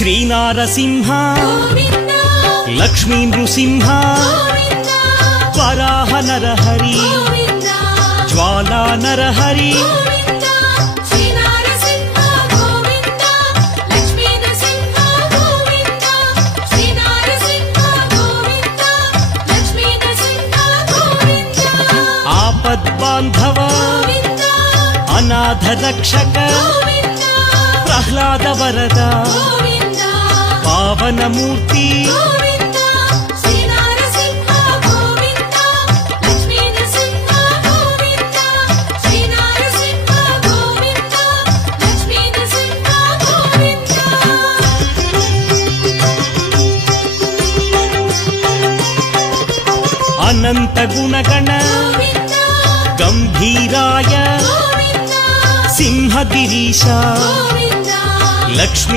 శ్రీనారసింహ గోవింద లక్ష్మీ నృసింహ గోవింద వరాహ నరహరి గోవింద జ్వాలా నరహరి గోవింద శ్రీ నరసింహ గోవింద లక్ష్మీ నరసింహ గోవింద శ్రీ నరసింహ గోవింద లక్ష్మీ నరసింహ గోవింద ఆపద్బాంధవ గోవింద అనాథ రక్షక గోవింద ప్రహ్లాద వరద గోవింద పావనమూర్తి గోవింద శ్రీ నరసింహ గోవింద లక్ష్మీ నరసింహ గోవింద శ్రీ నరసింహ గోవింద లక్ష్మీ నరసింహ గోవింద అనంత గుణగణ గోవింద గంభీరాయ గోవింద సింహగిరీశ గోవింద లక్ష్మీ